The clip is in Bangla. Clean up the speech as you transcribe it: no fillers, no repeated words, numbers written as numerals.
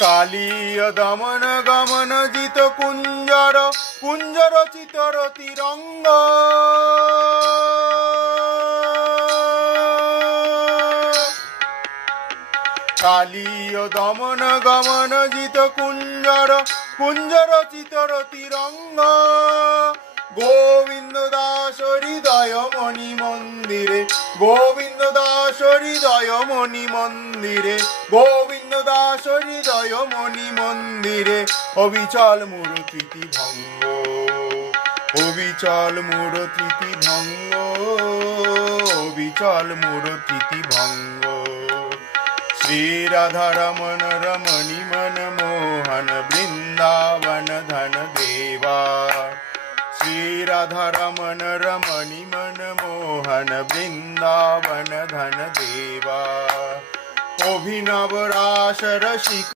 কালীয় দমন গমন জিত কুঞ্জর কুঞ্জর চিতর তিরঙ্গ কালীয় দমন গমন জিত কুঞ্জর কুঞ্জর চিতর তিরঙ্গ গোবিন্দ দাস হৃদয় মণি মন্দিরে গোবিন্দ দাস হৃদয় মণি মন্দিরে গোবিন্দ দাস হৃদয় মণি মন্দিরে অবিচল মূর্তি ভঙ্গ অবিচল মূর্তি ভঙ্গ অবিচল মূর্তি ভঙ্গ श्री राधा रमन रमणी मन मोहन वृंदावन धन देवा श्री राधा रमन रमणी मन मोहन वृंदावन धन देवा अभिनव रास रसिक